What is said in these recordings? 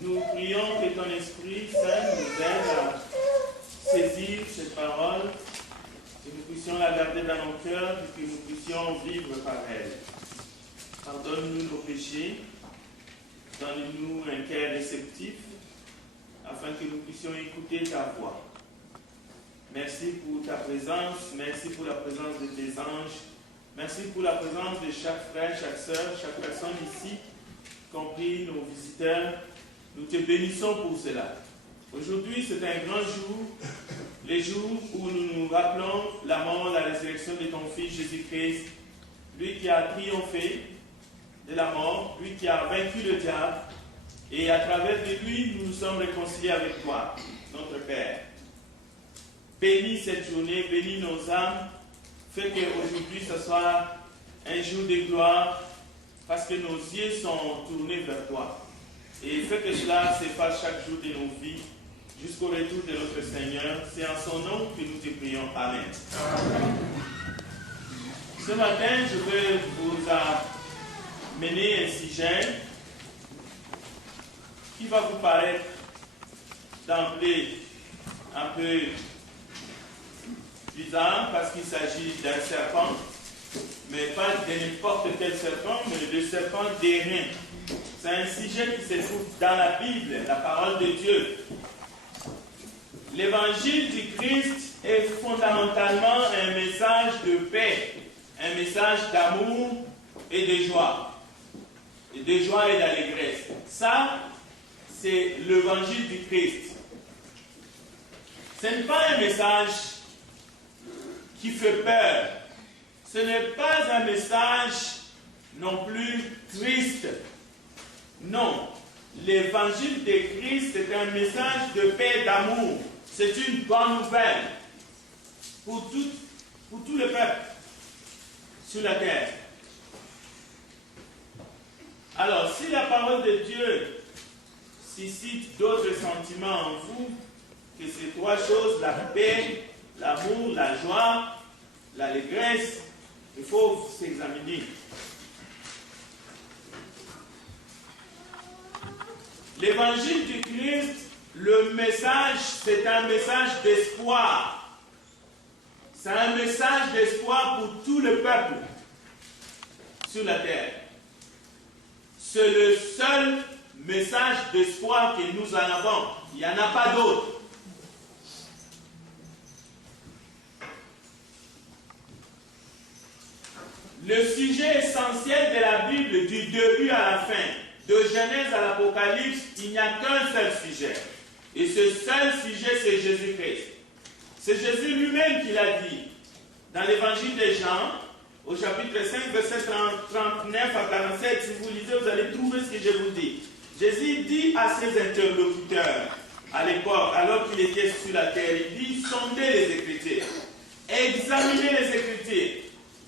Nous prions que ton Esprit Saint nous aide à saisir cette parole, que nous puissions la garder dans nos cœurs et que nous puissions vivre par elle. Pardonne-nous nos péchés, donne-nous un cœur réceptif, afin que nous puissions écouter ta voix. Merci pour ta présence, merci pour la présence de tes anges, merci pour la présence de chaque frère, chaque sœur, chaque personne ici, y compris nos visiteurs. Nous te bénissons pour cela. Aujourd'hui, c'est un grand jour, le jour où nous nous rappelons la mort, la résurrection de ton Fils Jésus-Christ, lui qui a triomphé de la mort, lui qui a vaincu le diable, et à travers de lui, nous nous sommes réconciliés avec toi, notre Père. Bénis cette journée, bénis nos âmes, fais qu'aujourd'hui ce soit un jour de gloire, parce que nos yeux sont tournés vers toi. Et fais que cela se fasse chaque jour de nos vies, jusqu'au retour de notre Seigneur. C'est en son nom que nous te prions. Amen. Ce matin, je veux vous amener un sujet qui va vous paraître d'emblée un peu bizarre, parce qu'il s'agit d'un serpent, mais pas de n'importe quel serpent, mais le serpent d'airain. C'est un sujet qui se trouve dans la Bible, la parole de Dieu. L'évangile du Christ est fondamentalement un message de paix, un message d'amour et de joie. Et de joie et d'allégresse. Ça, c'est l'évangile du Christ. Ce n'est pas un message qui fait peur. Ce n'est pas un message non plus triste. Non, l'évangile de Christ est un message de paix et d'amour. C'est une bonne nouvelle pour tout le peuple sur la terre. Alors, si la parole de Dieu suscite d'autres sentiments en vous, que ces trois choses, la paix, l'amour, la joie, l'allégresse, il faut s'examiner. L'évangile du Christ, le message, c'est un message d'espoir. C'est un message d'espoir pour tout le peuple sur la terre. C'est le seul message d'espoir que nous en avons. Il n'y en a pas d'autre. Le sujet essentiel de la Bible, du début à la fin, de Genèse à l'Apocalypse, il n'y a qu'un seul sujet. Et ce seul sujet, c'est Jésus-Christ. C'est Jésus lui-même qui l'a dit. Dans l'évangile de Jean, au chapitre 5, verset 39 à 47, si vous lisez, vous allez trouver ce que je vous dis. Jésus dit à ses interlocuteurs, à l'époque, alors qu'il était sur la terre, il dit, sondez les Écritures, examinez les Écritures.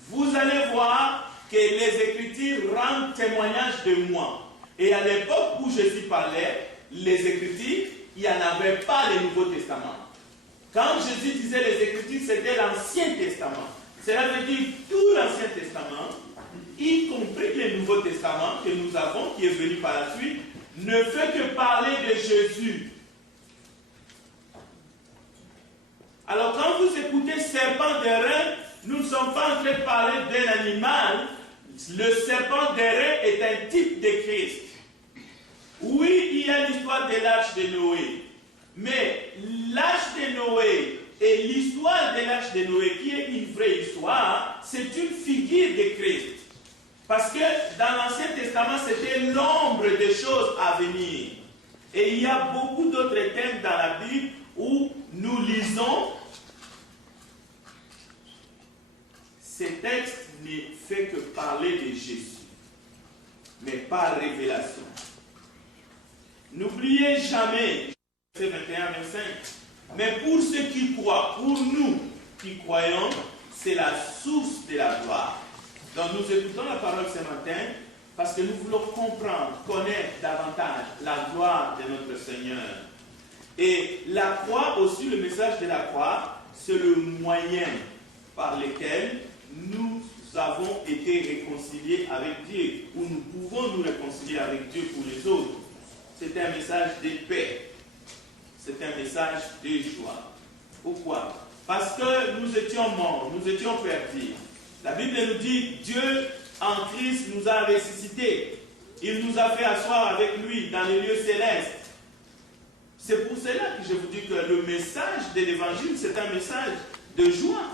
Vous allez voir que les Écritures rendent témoignage de moi. Et à l'époque où Jésus parlait, les Écritures, il n'y en avait pas le Nouveau Testament. Quand Jésus disait les Écritures, c'était l'Ancien Testament. Cela veut dire tout l'Ancien Testament, y compris le Nouveau Testament que nous avons, qui est venu par la suite, ne fait que parler de Jésus. Alors quand vous écoutez serpent d'airain, nous ne sommes pas en train de parler d'un animal. Le serpent d'airain est un type de Christ. Oui, il y a l'histoire de l'arche de Noé. Mais l'arche de Noé et l'histoire de l'arche de Noé, qui est une vraie histoire, c'est une figure de Christ. Parce que dans l'Ancien Testament, c'était l'ombre des choses à venir. Et il y a beaucoup d'autres thèmes dans la Bible où nous lisons. Ces textes ne font que parler de Jésus, mais pas révélation. N'oubliez jamais, verset 21-25, mais pour ceux qui croient, pour nous qui croyons, c'est la source de la gloire. Donc nous écoutons la parole ce matin parce que nous voulons comprendre, connaître davantage la gloire de notre Seigneur. Et la croix aussi, le message de la croix, c'est le moyen par lequel nous avons été réconciliés avec Dieu, ou nous pouvons nous réconcilier avec Dieu pour les autres. c'est un message de paix. C'est un message de joie. Pourquoi? Parce que nous étions morts, nous étions perdus. La Bible nous dit, Dieu en Christ nous a ressuscités. Il nous a fait asseoir avec lui dans les lieux célestes. C'est pour cela que je vous dis que le message de l'évangile, c'est un message de joie.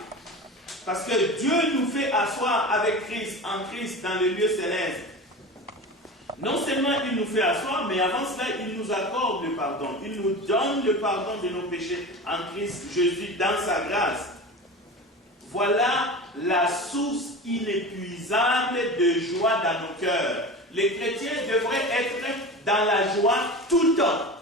Parce que Dieu nous fait asseoir avec Christ, en Christ, dans les lieux célestes. Non seulement il nous fait asseoir, mais avant cela, il nous accorde le pardon. Il nous donne le pardon de nos péchés en Christ Jésus, dans sa grâce. Voilà la source inépuisable de joie dans nos cœurs. Les chrétiens devraient être dans la joie tout le temps.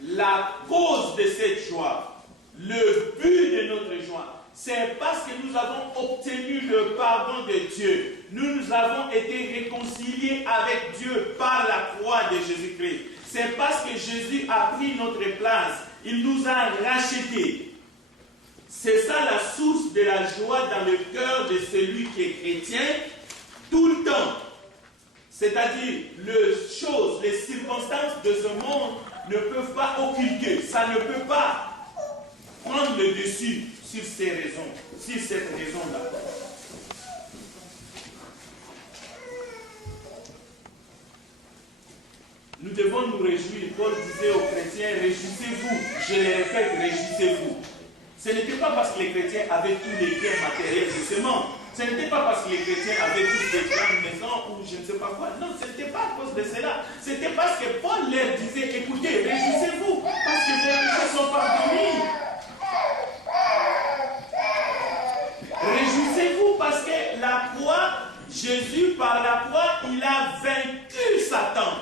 La cause de cette joie, le but de notre joie, c'est parce que nous avons obtenu le pardon de Dieu. Nous avons été réconciliés avec Dieu par la croix de Jésus-Christ. C'est parce que Jésus a pris notre place. Il nous a rachetés. C'est ça la source de la joie dans le cœur de celui qui est chrétien tout le temps. C'est-à-dire, les choses, les circonstances de ce monde ne peuvent pas occulter. Ça ne peut pas prendre le dessus sur ces raisons, sur cette raison-là. Nous devons nous réjouir. Paul disait aux chrétiens, réjouissez-vous. Je le répète, réjouissez-vous. Ce n'était pas parce que les chrétiens avaient tous les biens matériels, justement. Ce n'était pas parce que les chrétiens avaient tous des grandes maisons ou je ne sais pas quoi. Non, ce n'était pas à cause de cela. C'était parce que Paul leur disait, écoutez, réjouissez-vous, parce que vos péchés sont pardonnés. Réjouissez-vous parce que la croix, Jésus, par la croix, il a vaincu Satan.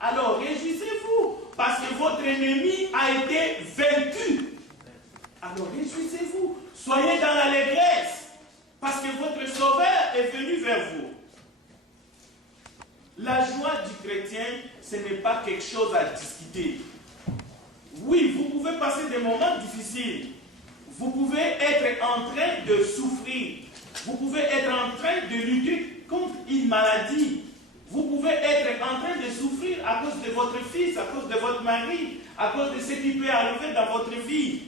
Alors, réjouissez-vous parce que votre ennemi a été vaincu. Alors, réjouissez-vous. Soyez dans l'allégresse parce que votre Sauveur est venu vers vous. La joie du chrétien, ce n'est pas quelque chose à discuter. Oui, vous pouvez passer des moments difficiles. Vous pouvez être en train de souffrir. Vous pouvez être en train de lutter contre une maladie. Vous pouvez être en train de souffrir à cause de votre fils, à cause de votre mari, à cause de ce qui peut arriver dans votre vie.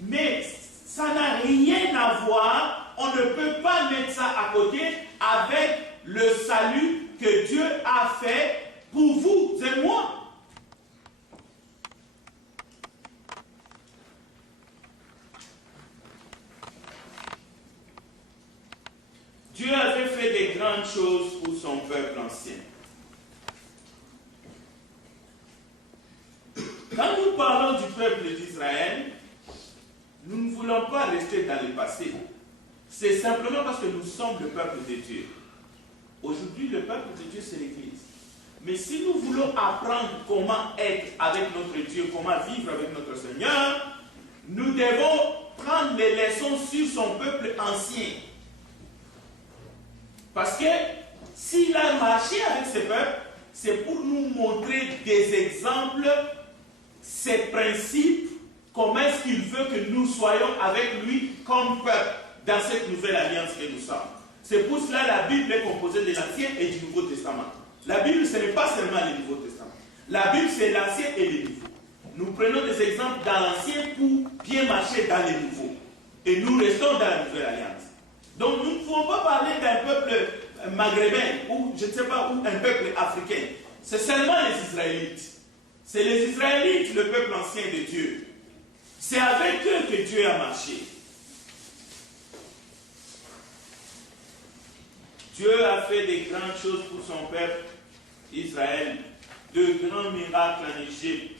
Mais ça n'a rien à voir. On ne peut pas mettre ça à côté avec le salut que Dieu a fait pour vous et moi. Dieu avait fait des grandes choses pour son peuple ancien. Quand nous parlons du peuple d'Israël, nous ne voulons pas rester dans le passé. C'est simplement parce que nous sommes le peuple de Dieu. Aujourd'hui, le peuple de Dieu, c'est l'Église. Mais si nous voulons apprendre comment être avec notre Dieu, comment vivre avec notre Seigneur, nous devons prendre les leçons sur son peuple ancien. Parce que s'il a marché avec ce peuple, c'est pour nous montrer des exemples, ses principes, comment est-ce qu'il veut que nous soyons avec lui comme peuple dans cette nouvelle alliance que nous sommes. C'est pour cela que la Bible est composée de l'Ancien et du Nouveau Testament. La Bible, ce n'est pas seulement le Nouveau Testament. La Bible, c'est l'Ancien et le Nouveau. Nous prenons des exemples dans l'Ancien pour bien marcher dans le Nouveau. Et nous restons dans la nouvelle alliance. Donc nous ne pouvons pas parler d'un peuple maghrébin ou je ne sais pas, ou un peuple africain. C'est seulement les Israélites. C'est les Israélites, le peuple ancien de Dieu. C'est avec eux que Dieu a marché. Dieu a fait des grandes choses pour son peuple Israël, de grands miracles en Égypte.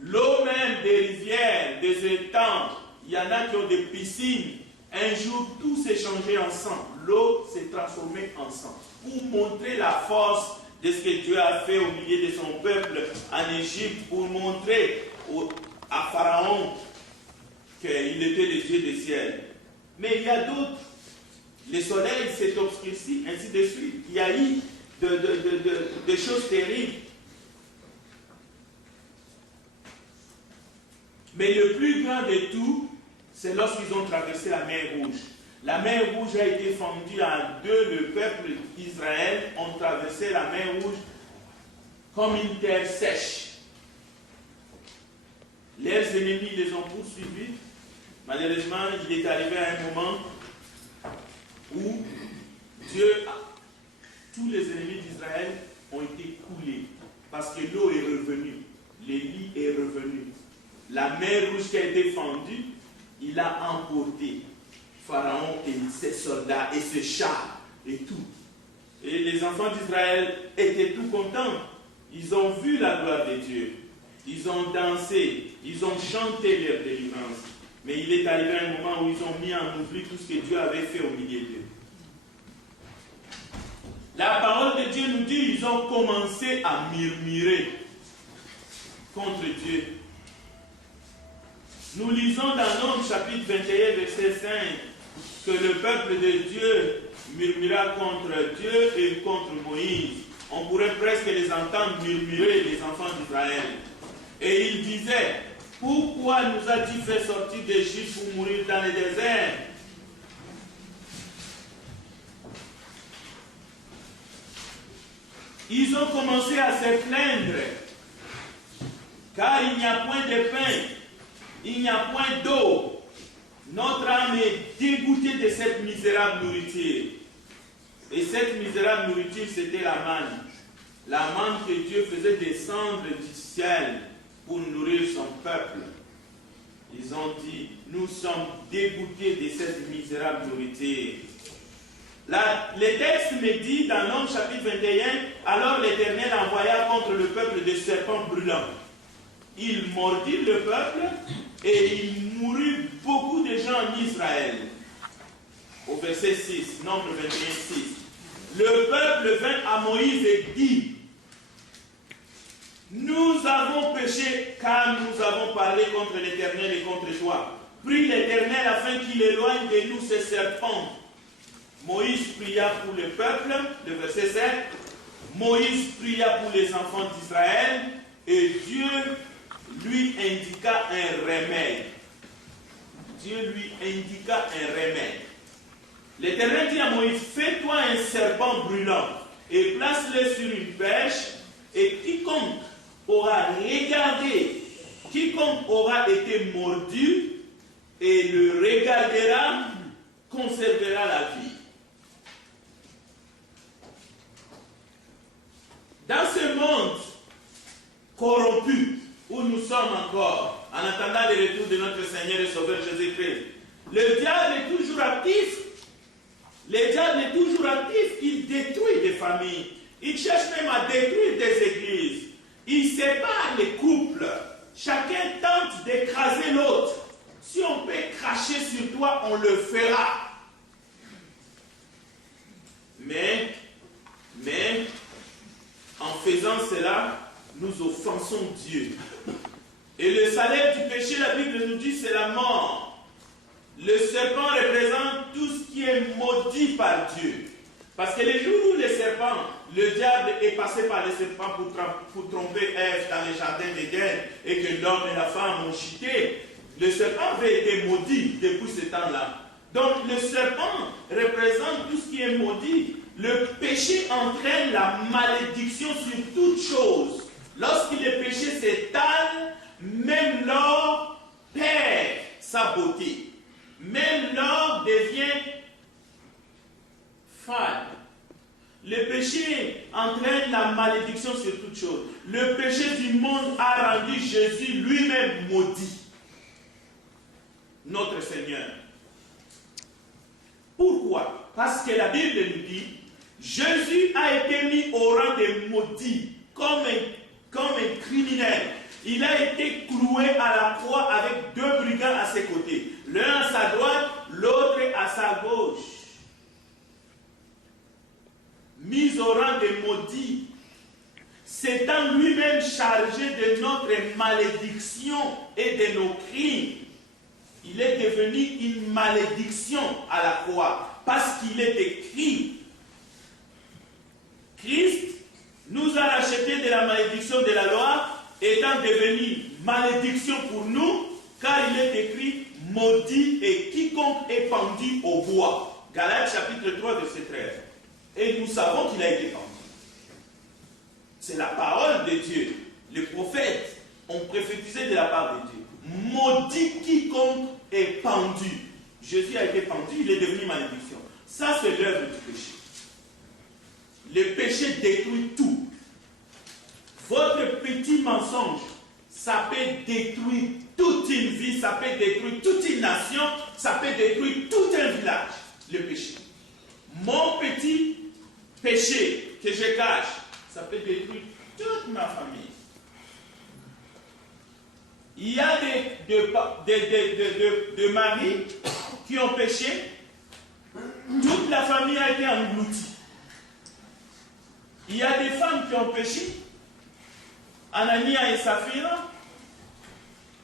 L'eau même des rivières, des étangs, il y en a qui ont des piscines. Un jour, tout s'est changé en sang. L'eau s'est transformée en sang. Pour montrer la force de ce que Dieu a fait au milieu de son peuple en Égypte, pour montrer à Pharaon qu'il était le Dieu des ciels. Mais il y a d'autres. Le soleil s'est obscurci, ainsi de suite. Il y a eu des choses terribles. Mais le plus grand de tout, c'est lorsqu'ils ont traversé la mer Rouge. La mer Rouge a été fendue en deux. Le peuple d'Israël ont traversé la mer Rouge comme une terre sèche. Leurs ennemis les ont poursuivis. Malheureusement, il est arrivé à un moment où tous les ennemis d'Israël ont été coulés parce que l'eau est revenue, l'Élie est revenu. La mer Rouge qui a été fendue, il a emporté Pharaon et ses soldats et ses chars et tout. Et les enfants d'Israël étaient tout contents. Ils ont vu la gloire de Dieu. Ils ont dansé, ils ont chanté leur délivrance. Mais il est arrivé un moment où ils ont mis en oubli tout ce que Dieu avait fait au milieu d'eux. La parole de Dieu nous dit qu'ils ont commencé à murmurer contre Dieu. Nous lisons dans Nombres chapitre 21, verset 5, que le peuple de Dieu murmura contre Dieu et contre Moïse. On pourrait presque les entendre murmurer, les enfants d'Israël. Et il disait, pourquoi nous as-tu fait sortir d'Égypte pour mourir dans le désert? Ils ont commencé à se plaindre, car il n'y a point de pain, il n'y a point d'eau. Notre âme est dégoûtée de cette misérable nourriture. Et cette misérable nourriture, c'était la manne. La manne que Dieu faisait descendre du ciel pour nourrir son peuple. Ils ont dit, nous sommes dégoûtés de cette misérable nourriture. Le texte me dit dans Nombres chapitre 21, alors l'Éternel envoya contre le peuple des serpents brûlants. Il mordit le peuple et il mourut beaucoup de gens en Israël. Au verset 6, Nombre 21, 6. Le peuple vint à Moïse et dit, nous avons péché car nous avons parlé contre l'Éternel et contre toi. Prie l'Éternel afin qu'il éloigne de nous ces serpents. Moïse pria pour le peuple, le verset 7. Moïse pria pour les enfants d'Israël et Dieu lui indiqua un remède. Dieu lui indiqua un remède. L'Éternel dit à Moïse, fais-toi un serpent brûlant et place-le sur une perche et quiconque aura regardé, quiconque aura été mordu et le regardera, conservera la vie. Dans ce monde corrompu où nous sommes encore, en attendant le retour de notre Seigneur et Sauveur Jésus-Christ, le diable est toujours actif. Le diable est toujours actif. Il détruit des familles. Il cherche même à détruire des églises. Il sépare les couples. Chacun tente d'écraser l'autre. Si on peut cracher sur toi, on le fera. Mais, en faisant cela, nous offensons Dieu. Et le salaire du péché, la Bible nous dit, c'est la mort. Le serpent représente tout ce qui est maudit par Dieu. Parce que les jours où le serpent, le diable est passé par le serpent pour tromper Ève dans le jardin d'Éden et que l'homme et la femme ont chuté, le serpent avait été maudit depuis ce temps-là. Donc le serpent représente tout ce qui est maudit. Le péché entraîne la malédiction sur toute chose. Lorsque le péché s'étale, même l'or perd sa beauté. Même l'or devient fade. Le péché entraîne la malédiction sur toute chose. Le péché du monde a rendu Jésus lui-même maudit. Notre Seigneur. Pourquoi? Parce que la Bible nous dit, Jésus a été mis au rang des maudits, comme un criminel. Il a été cloué à la croix avec deux brigands à ses côtés. L'un à sa droite, l'autre à sa gauche. Mis au rang des maudits, s'étant lui-même chargé de notre malédiction et de nos crimes. Il est devenu une malédiction à la croix, parce qu'il est écrit. Christ nous a rachetés de la malédiction de la loi, étant devenu malédiction pour nous, car il est écrit « Maudit est quiconque est pendu au bois ». Galates chapitre 3, verset 13. Et nous savons qu'il a été pendu. C'est la parole de Dieu. Les prophètes ont prophétisé de la part de Dieu. Maudit quiconque est pendu. Jésus a été pendu, il est devenu malédiction. Ça, c'est l'œuvre du péché. Le péché détruit tout. Votre petit mensonge, ça peut détruire toute une vie, ça peut détruire toute une nation, ça peut détruire tout un village. Le péché. Mon petit péché que je cache, ça peut détruire toute ma famille. Il y a des maris qui ont péché, toute la famille a été engloutie. Il y a des femmes qui ont péché, Anania et Saphira,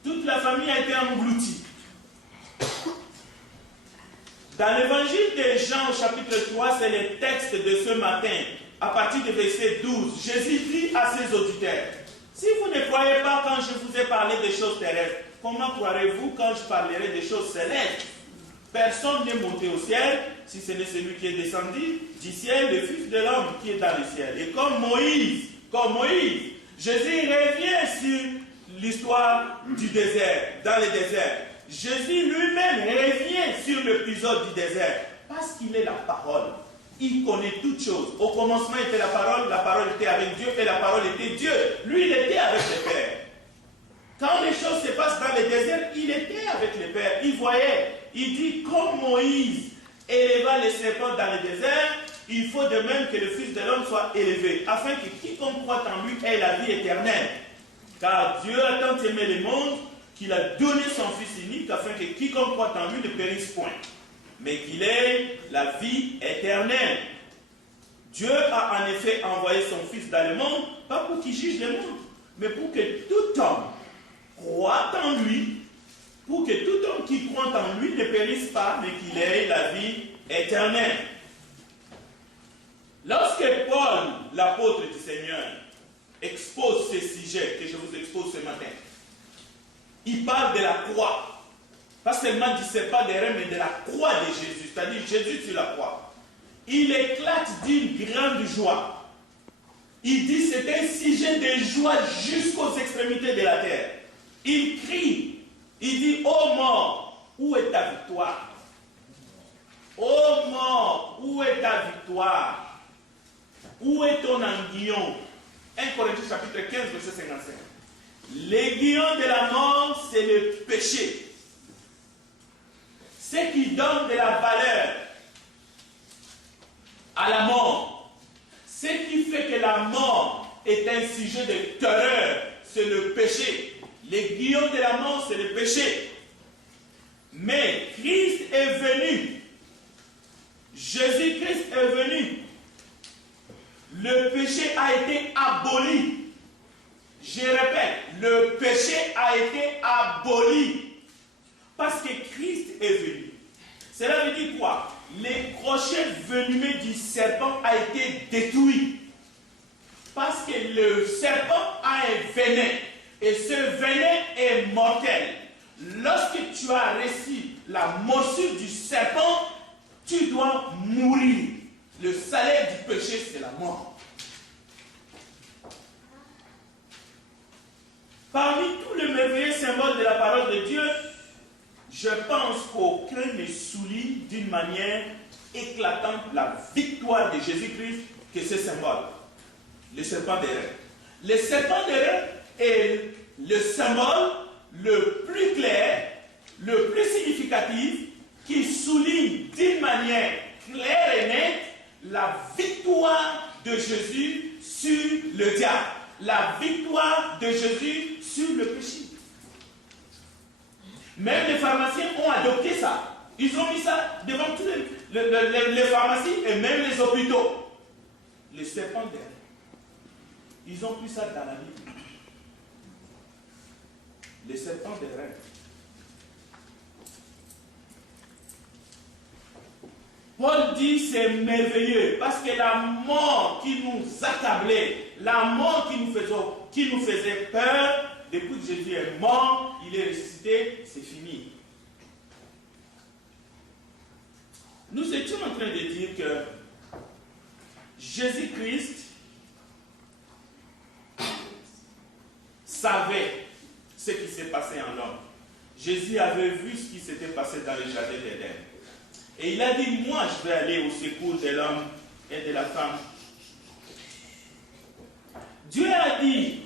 toute la famille a été engloutie. Dans l'évangile de Jean, chapitre 3, c'est le texte de ce matin, à partir du verset 12, Jésus dit à ses auditeurs, si vous ne croyez pas quand je vous ai parlé des choses terrestres, comment croirez-vous quand je parlerai des choses célestes? Personne n'est monté au ciel, si ce n'est celui qui est descendu du ciel, le Fils de l'homme qui est dans le ciel. Et comme Moïse, Jésus revient sur l'histoire du désert, dans le désert. Jésus lui-même revient sur l'épisode du désert, parce qu'il est la parole. Il connaît toutes choses. Au commencement était la parole était avec Dieu, et la parole était Dieu. Lui, il était avec le Père. Quand les choses se passent dans le désert, il était avec le Père. Il voyait. Il dit, comme Moïse éleva les serpents dans le désert, il faut de même que le Fils de l'homme soit élevé, afin que quiconque croit en lui ait la vie éternelle. Car Dieu a tant aimé le monde qu'il a donné son Fils unique, afin que quiconque croit en lui ne périsse point, mais qu'il ait la vie éternelle. Dieu a en effet envoyé son Fils dans le monde, pas pour qu'il juge le monde, mais pour que tout homme croit en lui, pour que tout homme qui croit en lui ne périsse pas, mais qu'il ait la vie éternelle. Lorsque Paul, l'apôtre du Seigneur, expose ce sujet que je vous expose ce matin, il parle de la croix. Pas seulement du serpent des reins, mais de la croix de Jésus, c'est-à-dire Jésus sur la croix. Il éclate d'une grande joie. Il dit c'est un sujet de joie jusqu'aux extrémités de la terre. Il crie, il dit, ô mort, où est ta victoire? Ô mort, où est ta victoire? Où est ton aiguillon? 1 Corinthiens chapitre 15, verset 55. L'aiguillon de la mort, c'est le péché. Ce qui donne de la valeur à la mort, ce qui fait que la mort est un sujet de terreur, c'est le péché. L'aiguillon de la mort, c'est le péché. Mais Christ est venu. Jésus-Christ est venu. Le péché a été aboli. Je répète, le péché a été aboli. Parce que Christ est venu. Cela veut dire quoi? Les crochets venimeux du serpent a été détruit. Parce que le serpent a un venin. Et ce venin est mortel. Lorsque tu as reçu la morsure du serpent, tu dois mourir. Le salaire du péché, c'est la mort. Parmi tous les merveilleux symboles de la parole de Dieu, je pense qu'aucun ne souligne d'une manière éclatante la victoire de Jésus-Christ que ce symbole. Le serpent des reins. Le serpent des reins est le symbole le plus clair, le plus significatif, qui souligne d'une manière claire et nette la victoire de Jésus sur le diable, la victoire de Jésus sur le péché. Même les pharmaciens ont adopté ça. Ils ont mis ça devant tous les pharmacies et même les hôpitaux. Les serpents des reins. Ils ont pris ça dans la Bible. Les serpents des reins. Paul dit c'est merveilleux parce que la mort qui nous accablait, la mort qui nous faisait peur, depuis que Jésus est mort, il est ressuscité, c'est fini. Nous étions en train de dire que Jésus-Christ savait ce qui s'est passé en homme. Jésus avait vu ce qui s'était passé dans le jardin d'Éden. Et il a dit, moi je vais aller au secours de l'homme et de la femme. Dieu a dit,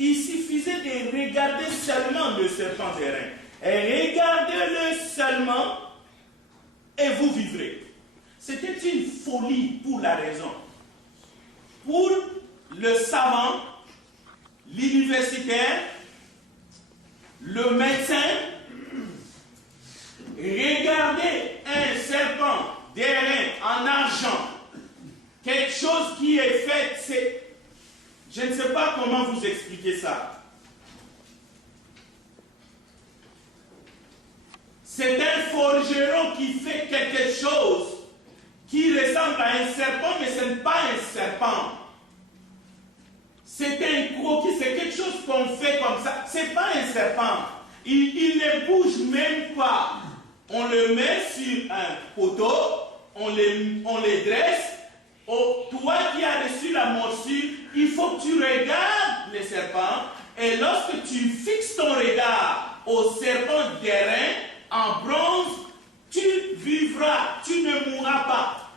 il suffisait de regarder seulement le serpent d'airain. Et regardez-le seulement et vous vivrez. C'était une folie pour la raison. Pour le savant, l'universitaire, le médecin, regarder un serpent d'airain en argent, quelque chose qui est fait, c'est... Je ne sais pas comment vous expliquer ça. C'est un forgeron qui fait quelque chose qui ressemble à un serpent, mais ce n'est pas un serpent. C'est un croquis, c'est quelque chose qu'on fait comme ça. Ce n'est pas un serpent. Il ne bouge même pas. On le met sur un poteau, on les dresse. Oh, toi qui as reçu la morsure, il faut que tu regardes les serpents. Et lorsque tu fixes ton regard au serpent d'airain en bronze, tu vivras, tu ne mourras pas.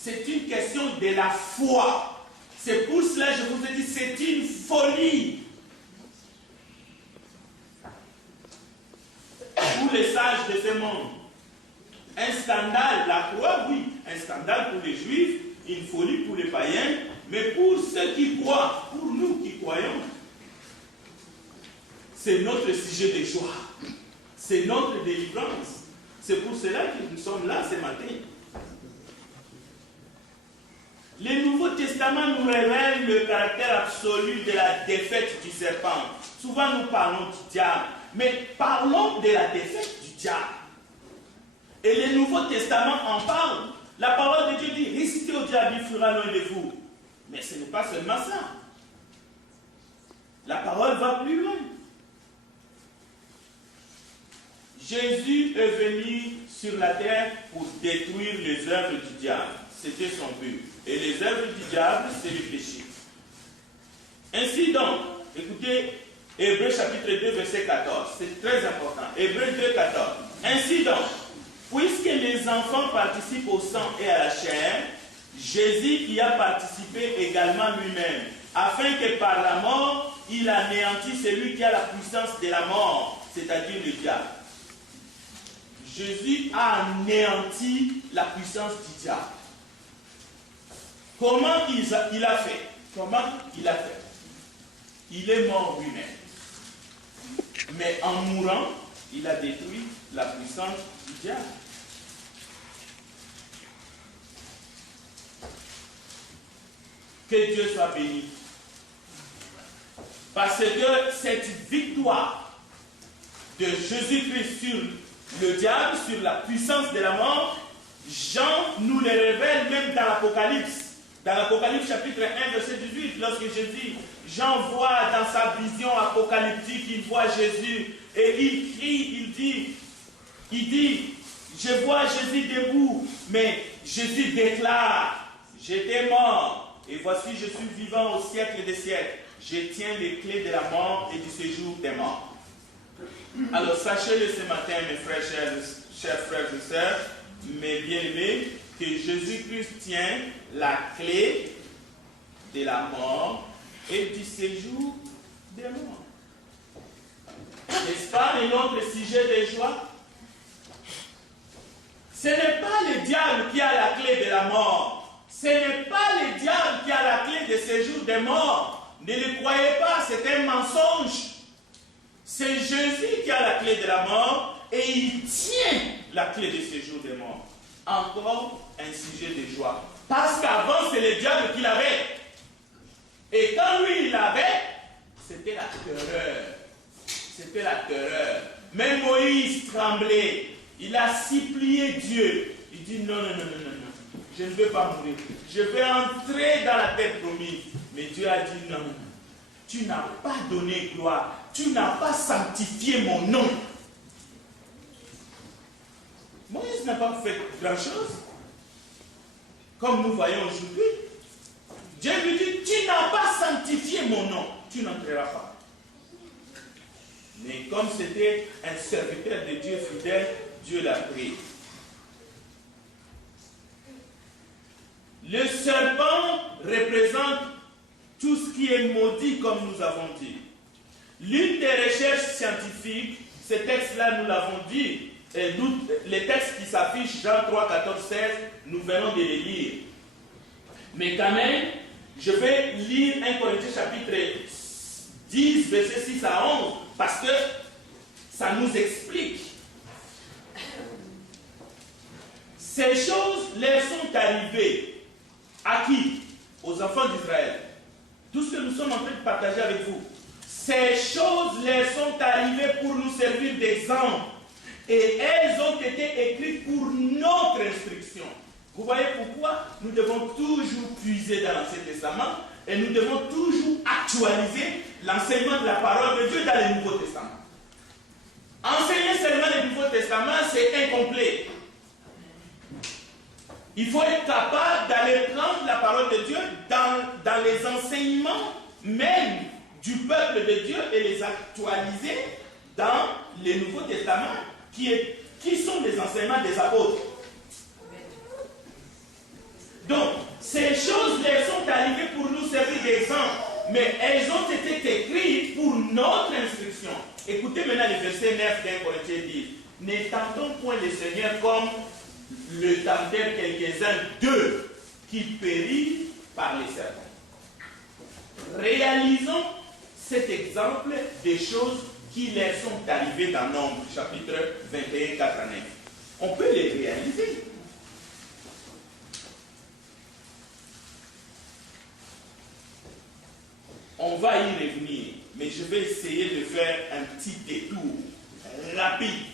C'est une question de la foi. C'est pour cela que je vous ai dit, c'est une folie. Pour les sages de ce monde, un scandale, la croix, oui, un scandale pour les juifs, une folie pour les païens, mais pour ceux qui croient, pour nous qui croyons, c'est notre sujet de joie, c'est notre délivrance. C'est pour cela que nous sommes là ce matin. Le Nouveau Testament nous révèle le caractère absolu de la défaite du serpent. Souvent nous parlons du diable, mais parlons de la défaite du diable. Et le Nouveau Testament en parle. La parole de Dieu dit, résistez au diable, il fuira loin de vous. Mais ce n'est pas seulement ça. La parole va plus loin. Jésus est venu sur la terre pour détruire les œuvres du diable. C'était son but. Et les œuvres du diable, c'est le péché. Ainsi donc, écoutez, Hébreux chapitre 2, verset 14. C'est très important. Hébreux 2, 14. Ainsi donc, puisque les enfants participent au sang et à la chair, Jésus y a participé également lui-même, afin que par la mort, il anéantisse celui qui a la puissance de la mort, c'est-à-dire le diable. Jésus a anéanti la puissance du diable. Comment il a fait? Comment il a fait? Il est mort lui-même. Mais en mourant, il a détruit la puissance du diable. Que Dieu soit béni. Parce que cette victoire de Jésus-Christ sur le diable, sur la puissance de la mort, Jean nous le révèle même dans l'Apocalypse. Dans l'Apocalypse chapitre 1, verset 18, lorsque Jean voit dans sa vision apocalyptique, il voit Jésus et il crie, il dit, je vois Jésus debout, mais Jésus déclare, j'étais mort et voici je suis vivant au siècle des siècles. Je tiens les clés de la mort et du séjour des morts. Alors sachez-le ce matin, mes frères, chers frères et sœurs, mes bien-aimés, que Jésus-Christ tient la clé de la mort et du séjour des morts. N'est-ce pas un autre sujet de joie? Ce n'est pas le diable qui a la clé de la mort. Ce n'est pas le diable qui a la clé du séjour des morts. Ne le croyez pas, c'est un mensonge. C'est Jésus qui a la clé de la mort et il tient la clé du séjour des morts. Encore un sujet de joie. Parce qu'avant, c'est le diable qui l'avait. Et quand lui, il l'avait, c'était la terreur. C'était la terreur. Même Moïse tremblait. Il a supplié Dieu. Il dit non, je ne veux pas mourir. Je vais entrer dans la terre promise. Mais Dieu a dit non. tu n'as pas donné gloire, tu n'as pas sanctifié mon nom. Moïse n'a pas fait grand-chose. Comme nous voyons aujourd'hui, Dieu lui dit, tu n'as pas sanctifié mon nom, tu n'entreras pas. Mais comme c'était un serviteur de Dieu fidèle, Dieu l'a pris. Le serpent représente tout ce qui est maudit, comme nous avons dit. L'une des recherches scientifiques, ces textes-là, nous l'avons dit, et les textes qui s'affichent, Jean 3, 14, 16, nous venons de les lire. Mais quand même, je vais lire 1 Corinthiens chapitre 10, versets 6 à 11, parce que ça nous explique. Ces choses leur sont arrivées. À qui? Aux enfants d'Israël. Tout ce que nous sommes en train de partager avec vous. Ces choses leur sont arrivées pour nous servir d'exemple. Et elles ont été écrites pour notre instruction. Vous voyez pourquoi nous devons toujours puiser dans l'Ancien Testament et nous devons toujours actualiser l'enseignement de la parole de Dieu dans le Nouveau Testament. Enseigner seulement le Nouveau Testament, c'est incomplet. Il faut être capable d'aller prendre la parole de Dieu dans les enseignements même du peuple de Dieu et les actualiser dans le Nouveau Testament qui sont les enseignements des apôtres. Donc, ces choses leur sont arrivées pour nous servir d'exemple, mais elles ont été écrites pour notre instruction. Écoutez maintenant le verset 9 d'Un Corinthiens 10. Ne tentons point le Seigneur comme le tentèrent quelques-uns d'eux qui périssent par les serpents. Réalisons cet exemple des choses qui leur sont arrivées dans Nombre, chapitre 21, 4 à 9. On peut les réaliser. On va y revenir, mais je vais essayer de faire un petit détour rapide.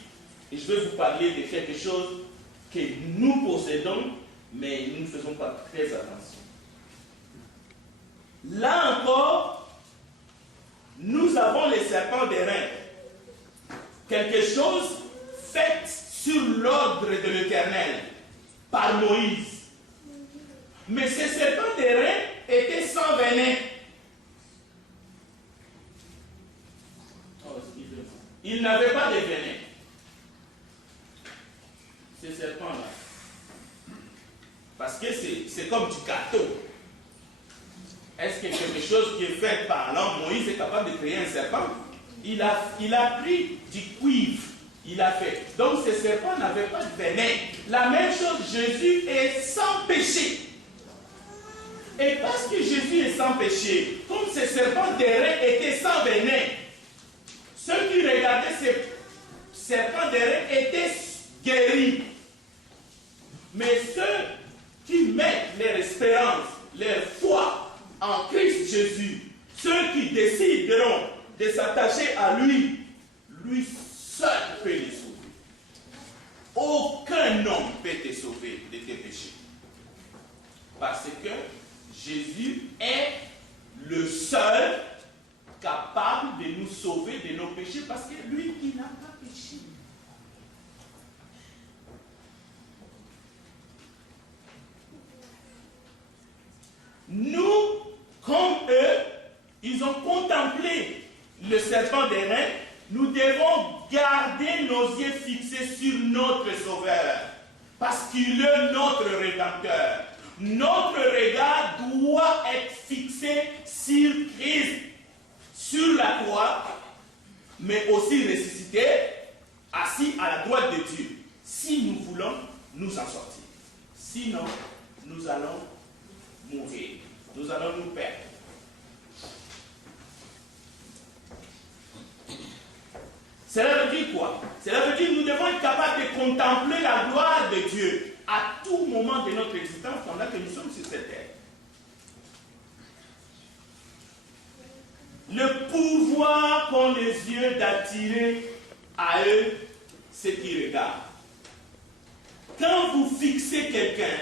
Et je vais vous parler de quelque chose que nous possédons, mais nous ne faisons pas très attention. Là encore, nous avons les serpents d'airain. Quelque chose fait sur l'ordre de l'Éternel par Moïse. Mais ces serpents d'airain étaient sans venin. Ils n'avaient pas de venin. Ces serpents-là. Parce que c'est comme du gâteau. Est-ce que quelque chose qui est fait par l'homme, Moïse est capable de créer un serpent? Il a pris du cuivre. Il a fait. Donc ces serpents n'avaient pas de venin. La même chose, Jésus est sans péché. Et parce que Jésus est sans péché, comme ces serpents d'airain étaient sans venin, ceux qui regardaient ces serpents d'airain étaient guéris. Mais ceux qui mettent leur espérance, leur foi en Christ Jésus, ceux qui décideront de s'attacher à lui, lui seul peut les sauver. Aucun homme peut te sauver de tes péchés. Parce que Jésus est le seul capable de nous sauver de nos péchés, parce que lui, il n'a pas péché. Nous, comme eux, ils ont contemplé le serpent d'airain. Nous devons garder nos yeux fixés sur notre Sauveur, parce qu'il est notre Rédempteur. Notre regard doit être fixé sur Christ, sur la croix, mais aussi ressuscité, assis à la droite de Dieu, si nous voulons nous en sortir. Sinon, nous allons mourir. Nous allons nous perdre. Cela veut dire quoi? Cela veut dire que nous devons être capables de contempler la gloire de Dieu à tout moment de notre existence pendant que nous sommes sur cette terre. Le pouvoir qu'ont les yeux d'attirer à eux ce qui regardent. Quand vous fixez quelqu'un,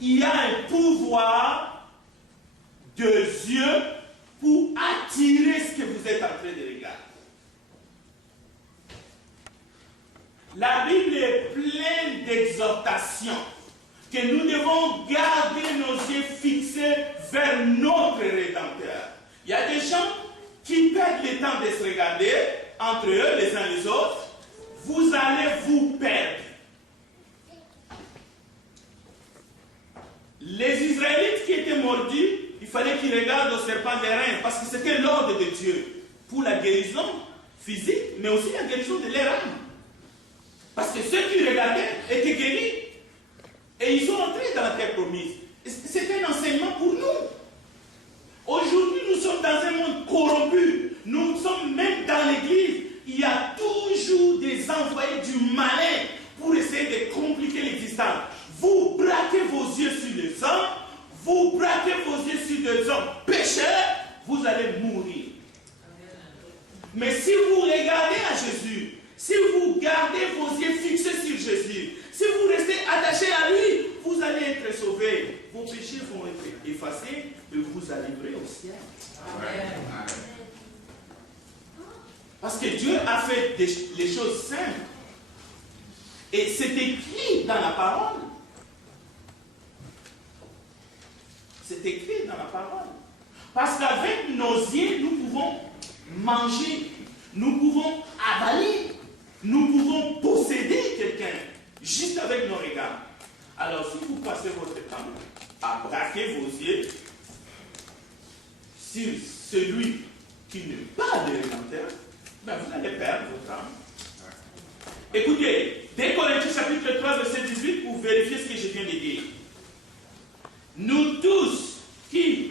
il y a un pouvoir de yeux pour êtes en train de regarder. La Bible est pleine d'exhortations que nous devons garder nos yeux fixés vers notre Rédempteur. Il y a des gens qui perdent le temps de se regarder entre eux, les uns les autres. Vous allez vous perdre. Les Israélites qui étaient mordus, il fallait qu'ils regardent au serpent des reins, parce que c'était l'ordre de Dieu pour la guérison physique, mais aussi la guérison de leur âme. Parce que ceux qui regardaient étaient guéris. Et ils sont entrés dans la terre promise. C'était un enseignement pour nous. Aujourd'hui, nous sommes dans un monde corrompu. Nous sommes même dans l'église. Il y a toujours des envoyés du malin pour essayer de compliquer l'existence. Vous braquez vos yeux sur les hommes, vous braquez vos yeux sur des hommes pécheurs, vous allez mourir. Mais si vous regardez à Jésus, si vous gardez vos yeux fixés sur Jésus, si vous restez attachés à lui, vous allez être sauvés. Vos péchés vont être effacés et vous arriverez au ciel. Amen. Parce que Dieu a fait les choses simples. Et c'est écrit dans la parole. C'est écrit dans la parole. Parce qu'avec nos yeux, nous pouvons manger, nous pouvons avaler, nous pouvons posséder quelqu'un, juste avec nos regards. Alors, si vous passez votre temps à braquer vos yeux sur celui qui n'est pas le Rédempteur, ben vous allez perdre votre âme. Écoutez, 2 Corinthiens chapitre 3, verset 18, pour vérifier ce que je viens de dire. Nous tous qui,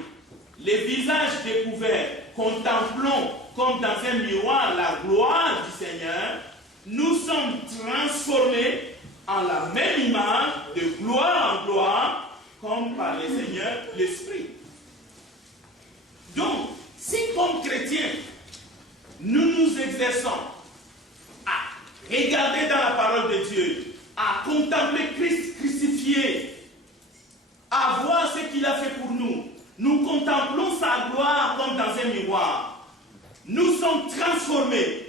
les visages découverts, contemplons comme dans un miroir la gloire du Seigneur, nous sommes transformés en la même image de gloire en gloire, comme par le Seigneur l'Esprit. Donc, si comme chrétiens, nous nous exerçons à regarder dans la parole de Dieu, à contempler Christ crucifié, à voir ce qu'il a fait pour nous, nous contemplons sa gloire comme dans un miroir. Nous sommes transformés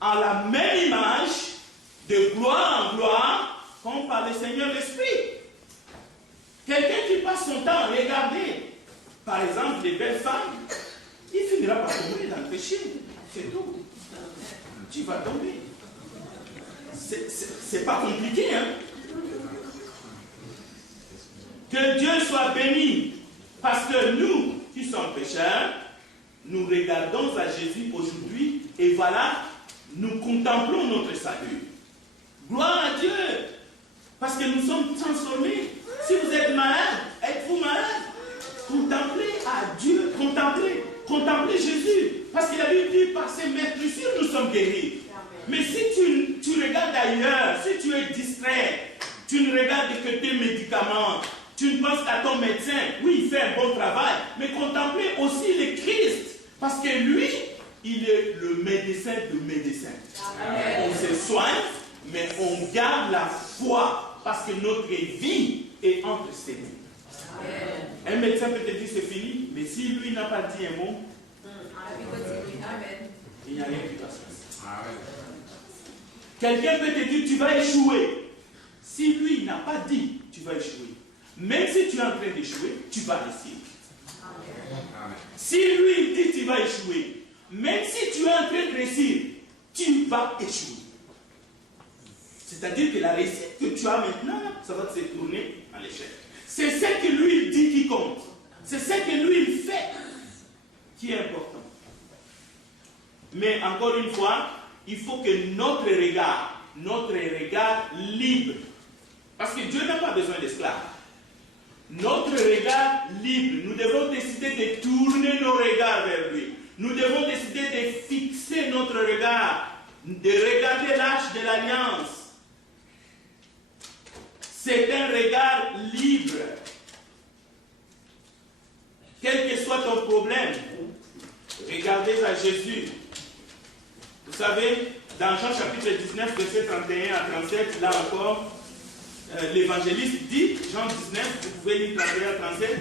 en la même image de gloire en gloire, comme par le Seigneur l'Esprit. Quelqu'un qui passe son temps à regarder, par exemple, les belles femmes, il finira par tomber dans le péché. C'est tout. Tu vas tomber. C'est pas compliqué, hein? Que Dieu soit béni. Parce que nous, qui sommes pécheurs, nous regardons à Jésus aujourd'hui et voilà, nous contemplons notre salut. Gloire à Dieu. Parce que nous sommes transformés. Si vous êtes malade, êtes-vous malade? Contemplez à Dieu, contemplez Jésus. Parce qu'il a dit, par ses meurtrissures, nous sommes guéris. Mais si tu regardes ailleurs, si tu es distrait, tu ne regardes que tes médicaments, tu ne penses qu'à ton médecin, oui, il fait un bon travail, mais contemplez aussi le Christ. Parce que lui, il est le médecin de médecins. Amen. On se soigne, mais on garde la foi, parce que notre vie est entre ses mains. Un médecin peut te dire c'est fini, mais si lui n'a pas dit un mot, il n'y a rien qui va se passer. Quelqu'un peut te dire tu vas échouer. Si lui n'a pas dit tu vas échouer, même si tu es en train d'échouer, tu vas réussir. Si lui dit tu vas échouer, même si tu es en train de réussir, tu vas échouer. C'est-à-dire que la réussite que tu as maintenant, ça va se tourner en échec. C'est ce que lui dit qui compte. C'est ce que lui fait qui est important. Mais encore une fois, il faut que notre regard libre, parce que Dieu n'a pas besoin d'esclaves. Notre regard libre, nous devons décider de tourner nos regards vers lui. Nous devons décider de fixer notre regard, de regarder l'arche de l'alliance. C'est un regard libre. Quel que soit ton problème, regardez à Jésus. Vous savez, dans Jean chapitre 19, verset 31 à 37, là encore, l'évangéliste dit, Jean 19, vous pouvez lire 31 à 37,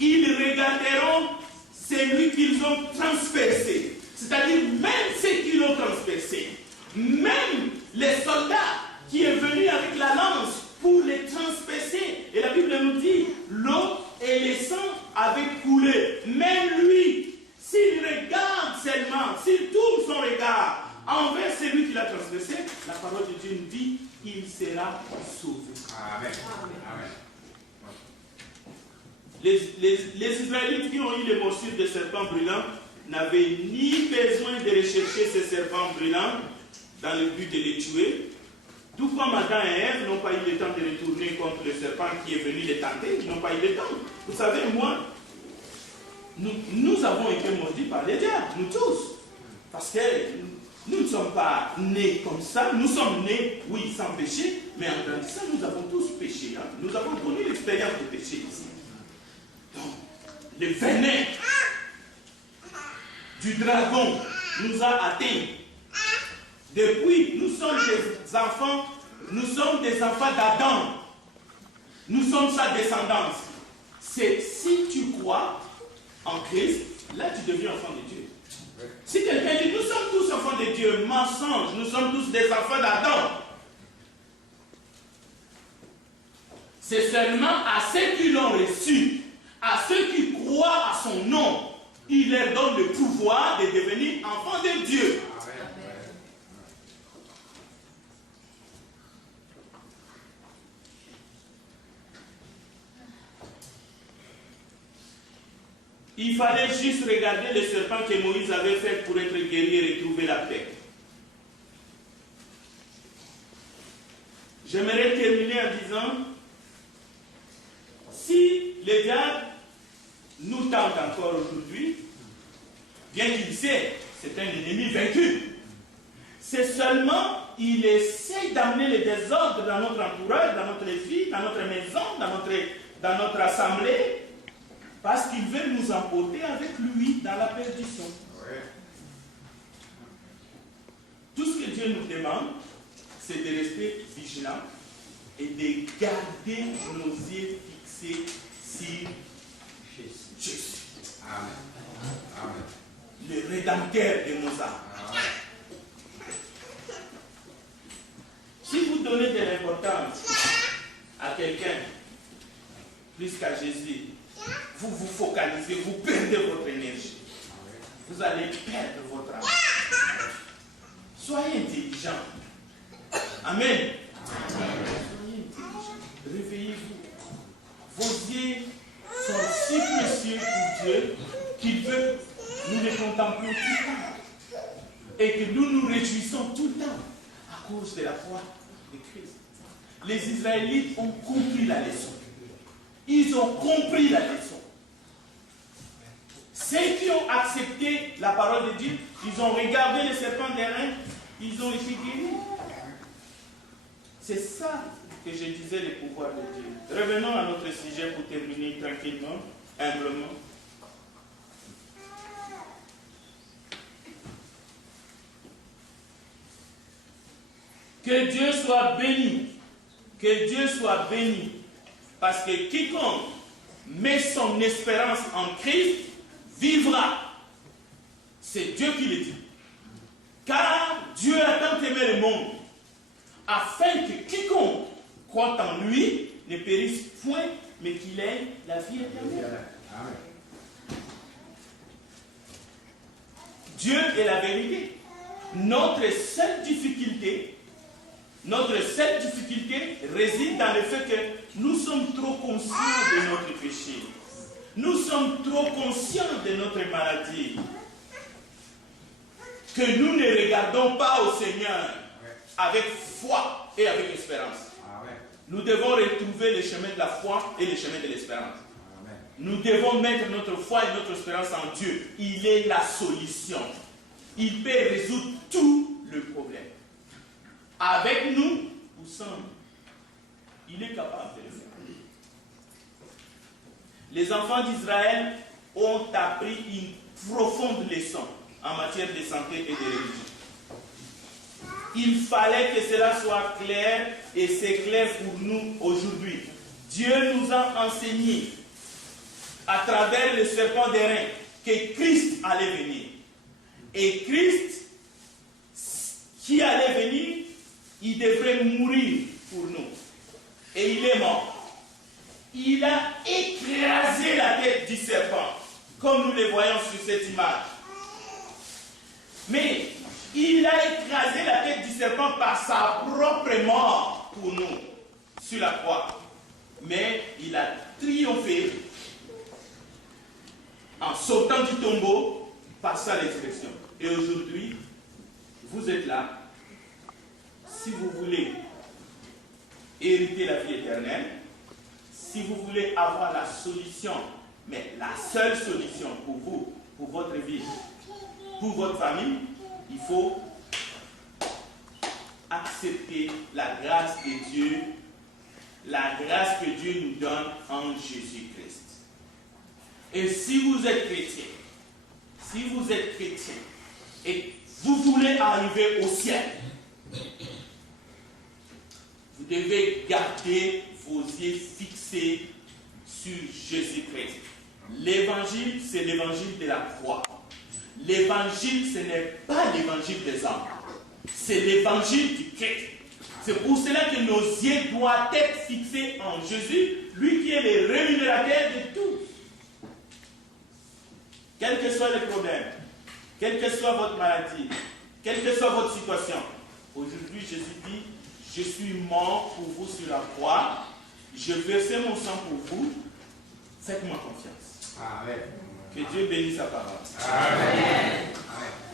ils regarderont ce celui qu'ils ont transpercé. C'est-à-dire même ceux qui l'ont transpercé. Même les soldats qui est venu avec la lance pour les transpercer. Et la Bible nous dit, l'eau et les sangs avaient coulé. Même lui, s'il regarde seulement, s'il tourne son regard envers celui qui l'a transpercé, la parole de Dieu nous dit, il sera sauvé. Amen. Amen. Les Israélites qui ont eu les morsures de serpents brûlants n'avaient ni besoin de rechercher ces serpents brûlants dans le but de les tuer, tout comme Adam et Ève n'ont pas eu le temps de retourner contre le serpent qui est venu les tenter, ils n'ont pas eu le temps. Vous savez, moi, nous avons été mordus par les diables, nous tous. Parce que nous ne sommes pas nés comme ça, nous sommes nés, oui, sans péché, mais en grandissant, nous avons tous péché. Hein? Nous avons connu l'expérience de péché ici. Donc, le venin du dragon nous a atteints. Depuis, nous sommes des enfants d'Adam. Nous sommes sa descendance. C'est si tu crois en Christ, là tu deviens enfant de Dieu. Si quelqu'un dit, nous sommes tous enfants de Dieu, mensonge, nous sommes tous des enfants d'Adam. C'est seulement à ceux qui l'ont reçu, à ceux qui croient à son nom, il leur donne le pouvoir de devenir enfants de Dieu. Il fallait juste regarder le serpent que Moïse avait fait pour être guéri et retrouver la paix. J'aimerais terminer en disant, si le diable nous tente encore aujourd'hui, bien qu'il sait, c'est un ennemi vaincu, c'est seulement, il essaie d'amener le désordre dans notre entourage, dans notre vie, dans notre maison, dans notre assemblée, parce qu'il veut nous emporter avec lui dans la perdition. Ouais. Tout ce que Dieu nous demande, c'est de rester vigilants et de garder nos yeux fixés sur Jésus. Amen. Amen. Le rédempteur de nos âmes. Amen. Si vous donnez de l'importance à quelqu'un plus qu'à Jésus, vous vous focalisez, vous perdez votre énergie. Vous allez perdre votre âme. Soyez intelligents. Amen. Soyez intelligents. Réveillez-vous. Vos yeux sont si précieux pour Dieu qu'il veut que nous les contemplions tout le temps. Et que nous nous réjouissons tout le temps à cause de la foi de Christ. Les Israélites ont compris la leçon. Ils ont compris la leçon. Ceux qui ont accepté la parole de Dieu, ils ont regardé les serpents d'airain, ils ont été guéris. C'est ça que je disais, le pouvoir de Dieu. Revenons à notre sujet pour terminer tranquillement, humblement. Que Dieu soit béni. Que Dieu soit béni. Parce que quiconque met son espérance en Christ vivra. C'est Dieu qui le dit. Car Dieu a tant aimé le monde, afin que quiconque croit en lui ne périsse point, mais qu'il ait la vie éternelle. Dieu est la vérité. Notre seule difficulté réside dans le fait que nous sommes trop conscients de notre péché. Nous sommes trop conscients de notre maladie. Que nous ne regardons pas au Seigneur avec foi et avec espérance. Amen. Nous devons retrouver le chemin de la foi et le chemin de l'espérance. Amen. Nous devons mettre notre foi et notre espérance en Dieu. Il est la solution. Il peut résoudre tout le problème. Avec nous ou sans nous. Il est capable de le faire. Les enfants d'Israël ont appris une profonde leçon en matière de santé et de religion. Il fallait que cela soit clair et c'est clair pour nous aujourd'hui. Dieu nous a enseigné à travers le serpent d'airain que Christ allait venir. Et Christ, qui allait venir, il devrait mourir pour nous. Et il est mort. Il a écrasé la tête du serpent, comme nous le voyons sur cette image. Mais il a écrasé la tête du serpent par sa propre mort pour nous, sur la croix. Mais il a triomphé en sautant du tombeau par sa résurrection. Et aujourd'hui, vous êtes là. Si vous voulez hériter la vie éternelle, si vous voulez avoir la solution, mais la seule solution pour vous, pour votre vie, pour votre famille, il faut accepter la grâce de Dieu, la grâce que Dieu nous donne en Jésus-Christ. Et si vous êtes chrétien, et vous voulez arriver au ciel, vous devez garder vos yeux fixés sur Jésus-Christ. L'évangile, c'est l'évangile de la croix. L'évangile, ce n'est pas l'évangile des hommes. C'est l'évangile du Christ. C'est pour cela que nos yeux doivent être fixés en Jésus, lui qui est le rémunérateur de tous. Quel que soit le problème, quelle que soit votre maladie, quelle que soit votre situation, aujourd'hui Jésus dit, je suis mort pour vous sur la croix, je versais mon sang pour vous, faites-moi confiance. Amen. Que Dieu bénisse sa parole. Amen. Amen.